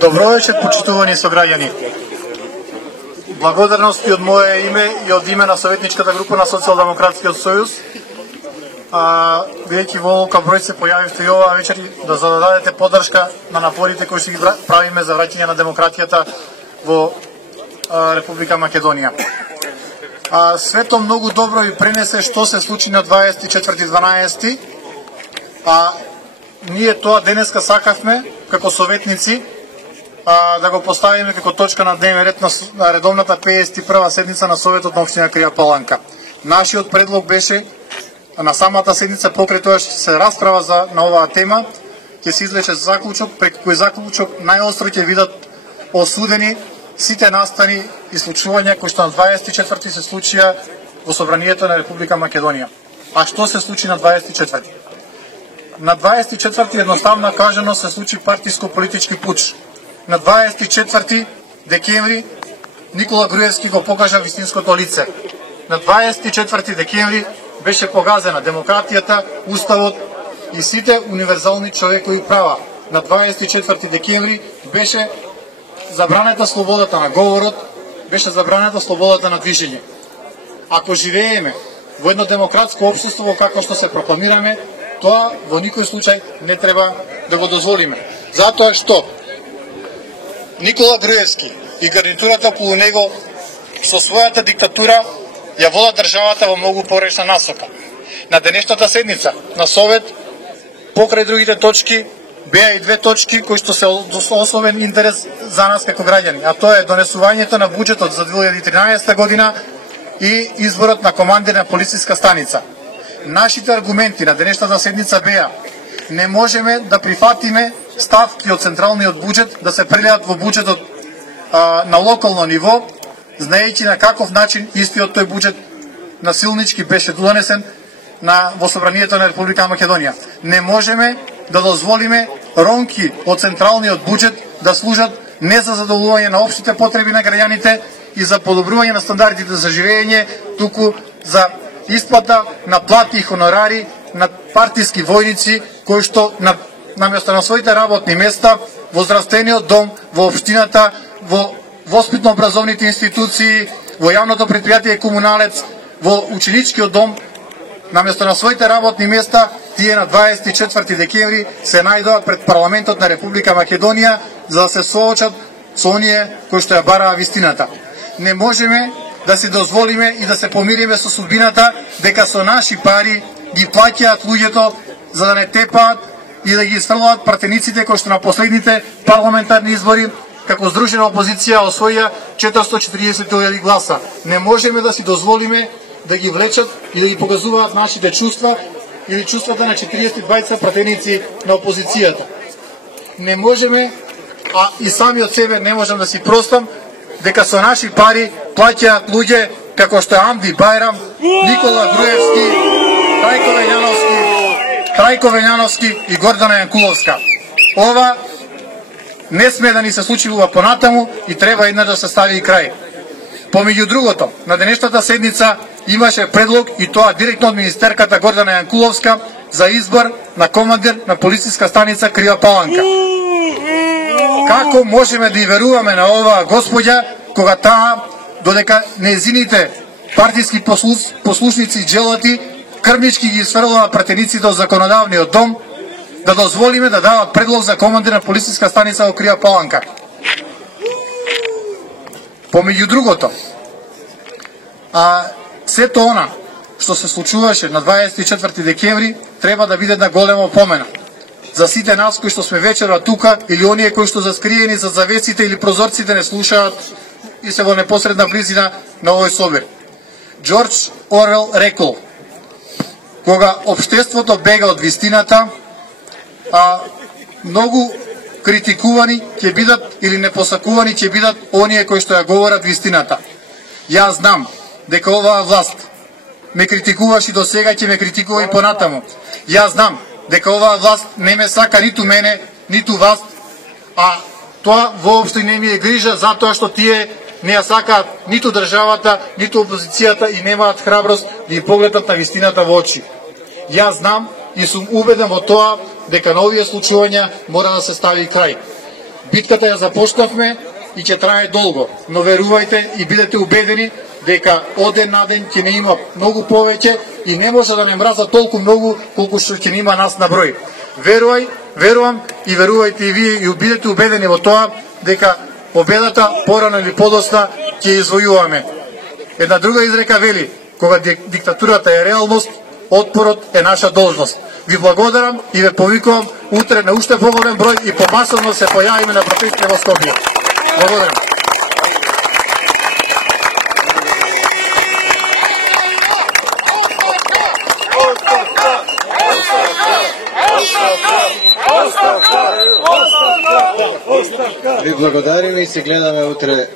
Добро вечер, почитувани сограѓани. Благодарности од мое име и од име на советничката група на Социјалдемократскиот сојуз. Бидејќи во овој број се појавивте и оваа вечер да зададете поддршка на напорите кои ќе ги правиме за враќање на демократијата во Република Македонија. Свето многу добро ви пренесе што се случи на 24.12. Ние тоа денеска сакавме како советници да го поставиме како точка на дневен ред на редовната 51-а седница на Советот на општина Крија Паланка. Нашиот предлог беше на самата седница покрај тоа што се расправа на оваа тема, ќе се извлече заклучок, преку кој заклучок најостро ќе видат осудени сите настани и случувања кои што на 24 се случија во Собранието на Република Македонија. А што се случи на 24? На 24 едноставно кажано се случи партиско-политички пуч. На 24 декември Никола Груевски го покажа вистинското лице. На 24 декември беше погазена демократијата, уставот и сите универзални човекови права. На 24 декември беше забранета слободата на говорот, беше забранета слободата на движење. Ако живееме во едно демократско општество како што се прокламираме, тоа во никој случај не треба да го дозволиме. Затоа што Никола Груевски и гарнитурата околу него со својата диктатура ја водат државата во многу погрешна насока. На денешната седница на Совет, покрај другите точки, беа и две точки кои што се особен интерес за нас како граѓани, а тоа е донесувањето на буџетот за 2013 година и изборот на командир на полициска станица. Нашите аргументи на денешната седница беа: не можеме да прифатиме ставки од централниот буџет да се прелеат во буџетот на локално ниво, знаејќи на каков начин истиот тој буџет насилнички беше донесен во Собранието на Република Македонија. Не можеме да дозволиме ронки од централниот буџет да служат не за задоволување на општите потреби на граѓаните и за подобрување на стандардите за живење, туку за исплата на плати и хонорари на партиски војници кои што наместо на своите работни места во здравствениот дом, во општината, во воспитно-образовните институции, во јавното предпријатие Комуналец, во ученичкиот дом, наместо на своите работни места, тие на 24 декември се најдоа пред парламентот на Република Македонија за да се соочат со оние кои што ја бараа вистината. Не можеме да се дозволиме и да се помириме со судбината дека со наши пари ги плаќаат луѓето за да не тепаат и да ги изфрлаат пратениците кои што на последните парламентарни избори како здружена опозиција освоја 440.000 гласа. Не можеме да си дозволиме да ги влечат и да ги покажуваат нашите чувства или чувствата на 42 пратеници на опозицијата. Не можеме, а и сами од себе не можам да си простам, дека со наши пари плаќаат луѓе како што е Амди Бајрам, Никола Груевски, Трајко Вењановски и Гордана Јанкуловска. Ова не сме да ни се случува понатаму и треба еднаш да се стави и крај. Помеѓу другото, на денешната седница имаше предлог и тоа директно од министерката Гордана Јанкуловска за избор на командир на полициска станица Крија Паланка. Како можеме да и веруваме на оваа господја кога таа, додека нејзините партиски послушници и джелати крвнички ги сврлува пратениците од законодавниот дом, да дозволиме да дават предлог за командир на полициска станица во Крија Паланка? Помеѓу другото, сето она што се случуваше на 24 декември треба да биде на голема помена за сите нас кои што сме вечерва тука или оние кои што заскриени за завесите или прозорците не слушаат и се во непосредна близина на овој собир. Џорџ Орвел рекол: кога општеството бега од вистината, многу критикувани ќе бидат или непосакувани ќе бидат оние кои што ја говорат вистината. Јас знам дека оваа власт ме критикуваш и до сега ќе ме критикува и понатаму. Јас знам дека оваа власт не ме сака ниту мене, ниту вас, а тоа воопшто не ми е грижа затоа што тие не ја сакаат ниту државата, ниту опозицијата и немаат храброст да ја погледнат на вистината во очи. Јас знам и сум убеден во тоа дека на овие случувања мора да се стави крај. Битката ја започнавме и ќе трае долго, но верувајте и бидете убедени дека од ден на ден ќе не има многу повеќе и не може да не мраза толку многу колку што ќе не има нас на број. Верувам и верувајте и вие и бидете убедени во тоа дека победата порано или подоцна ќе извојуваме. Една друга изрека вели: кога диктатурата е реалност, отпорот е наша должност. Ви благодарам и ве повикувам утре на уште поголем број и помасовно се појавиме на протестите во Скопје. Благодарам. Ви благодариме и се гледаме утре.